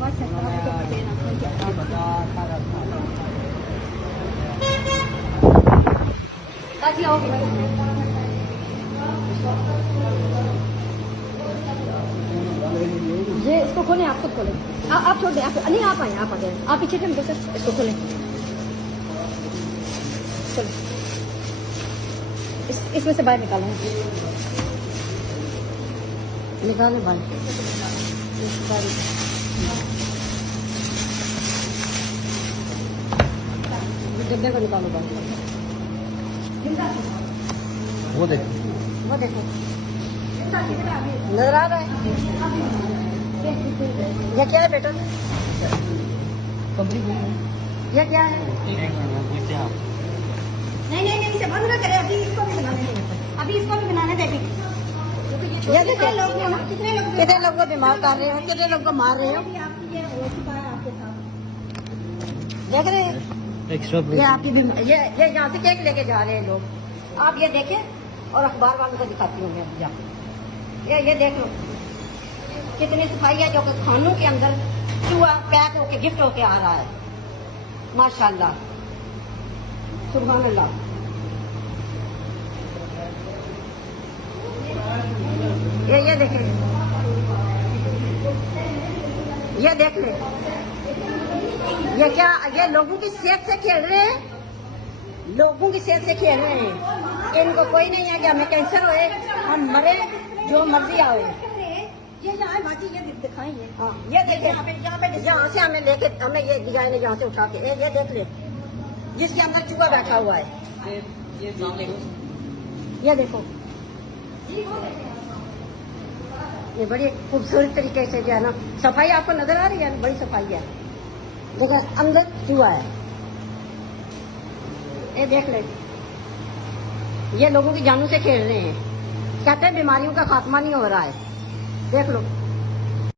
ये इसको खोलें, आप खुद खोलें। आप छोड़ दें, आप नहीं, आप आए, आप आ जाए, आप पीछे थे मुझे से, इसको खोलें। चलो इसमें से बाहर निकालें, निकालें बाहर, डब्बे को निकालो बाहर। वो देखो, वो देखो नजर आ रहा है। ये क्या है बेटा? ये क्या है? नहीं, इसे बंद ना करें, अभी इसको भी बनाने दें, अभी इसको भी बनाने दें। ये कितने लोग को बीमार कर रहे हो, कितने लोग को मार रहे हो, देख रहे हैं? ये आपकी ये यहाँ से केक लेके जा रहे हैं लोग, आप ये देखें और अखबार वालों को दिखाती हूँ मैं। ये देख लो कितनी सफाई है, जो कि खानों के अंदर चूहा पैक होके गिफ्ट होके आ रहा है। माशाल्लाह, सुभान अल्लाह। ये देखें, ये देख ले, ये क्या, ये लोगों की सेहत से खेल रहे हैं, लोगों की सेहत से खेल रहे हैं। इनको कोई नहीं है कि हमें कैंसर होए, हम मरे, जो मर्जी आए। ये यहाँ बाजी, ये दिखाएंगे। हाँ, ये देखें, यहाँ से हमें लेके, हमें ये डिजाइन यहाँ से उठा के, ये देख ले, जिसके अंदर चूहा बैठा हुआ है। ये देखो, ये बड़ी खूबसूरत तरीके से जो है ना, सफाई आपको नजर आ रही है, बड़ी सफाई है। देखो अंदर चूहा है, ये देख ले, ये लोगों की जानों से खेल रहे हैं। कहते हैं बीमारियों का खात्मा नहीं हो रहा है, देख लो।